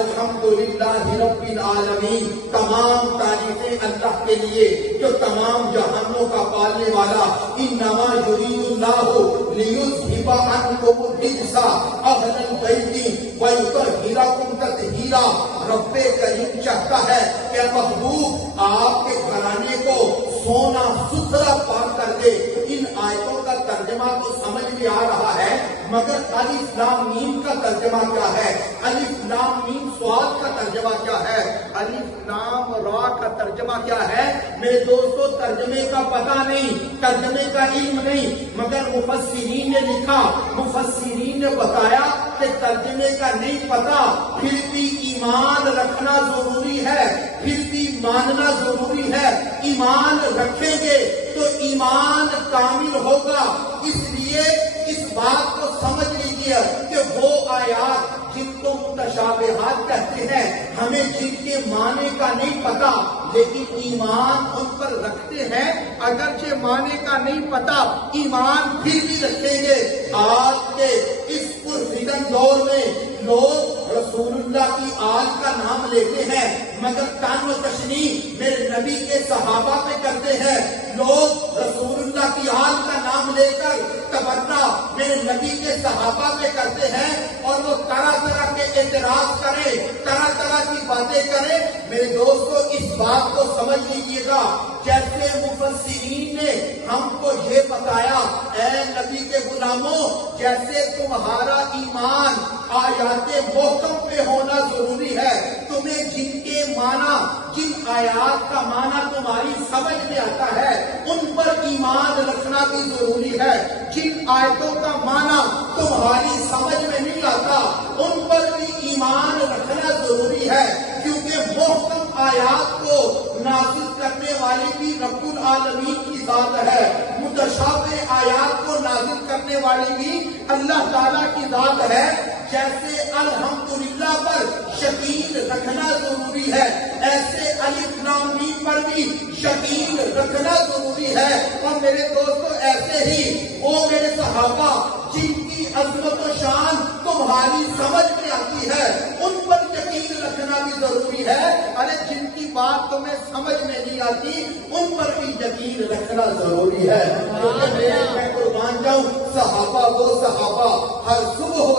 الحمدللہ رب العالمین، تمام تعریفیں اللہ کے لیے جو تمام جہانوں کا پالنے والا۔ انما یرید اللہ لیذھب عنکم الرجس اہل البیت ویطہرکم تطہیرا۔ رب کریم چاہتا ہے کہ محبوب آپ کے گھرانے کو سونا ستھرا پاک کر دے۔ ان آیتوں کا ترجمہ تو سمجھ میں آ رہا ہے، مگر الف لام میم کا ترجمہ کیا ہے؟ الف لام میم سواد کا ترجمہ کیا ہے؟ الف لام را کا ترجمہ کیا ہے؟ میرے دوستو ترجمے کا پتہ نہیں، ترجمے کا علم نہیں، مگر مفسرین نے لکھا، مفسرین نے بتایا کہ ترجمے کا نہیں پتہ، پھر بھی ایمان رکھنا ضروری ہے، پھر بھی ماننا ضروری ہے۔ ایمان رکھیں گے تو ایمان کامل ہوگا۔ اس لیے اس بات کو سمجھ لیجیے کہ وہ آیات جن کو متشابہات کہتے ہیں، ہمیں جن کے معنی کا نہیں پتا لیکن ایمان ان پر رکھتے ہیں، اگرچہ معنی کا نہیں پتا ایمان پھر بھی رکھیں گے۔ آج کے اس پرفتن دور میں لوگ رسول اللہ کی آل کا نام لیتے ہیں مگر تان و تشنیع میرے نبی کے صحابہ پہ کرتے ہیں۔ لوگ رسول اللہ کی آل کا نام لے کر تبرہ میرے نبی کے صحابہ پہ کرتے ہیں، اور وہ طرح طرح کے اعتراض کریں، طرح طرح کی باتیں کریں۔ میرے دوستو اس بات کو سمجھ لیجیے گا، جیسے مفسرین نے ہم کو یہ بتایا، اے نبی کے غلاموں، جیسے تمہارا ایمان آیات محکم پہ ہونا ضروری ہے، تمہیں جن کے معنی، جن آیات کا معنی تمہاری سمجھ میں آتا ہے ان پر ایمان رکھنا بھی ضروری ہے۔ جن آیتوں کا معنی تمہاری سمجھ میں نہیں آتا ان پر بھی ایمان رکھنا ضروری ہے، کیونکہ محکم آیات کو نازل کرنے والی بھی رب العالمین کی ذات ہے، متشابہ آیات کو نازل کرنے والی بھی اللہ تعالیٰ کی ذات ہے۔ جیسے الحمدللہ پر یقین رکھنا ضروری ہے، ایسے الف لام میم پر بھی یقین رکھنا ضروری ہے۔ اور میرے دوستو ایسے ہی وہ میرے صحابہ جن کی عظمت و شان تمہاری سمجھ میں آتی ہے ان پر یقین رکھنا بھی ضروری ہے، ارے جن کی بات تمہیں سمجھ میں نہیں آتی ان پر بھی یقین رکھنا ضروری ہے۔ کیونکہ میں قربان جاؤں، صحابہ وہ صحابہ ہر صبح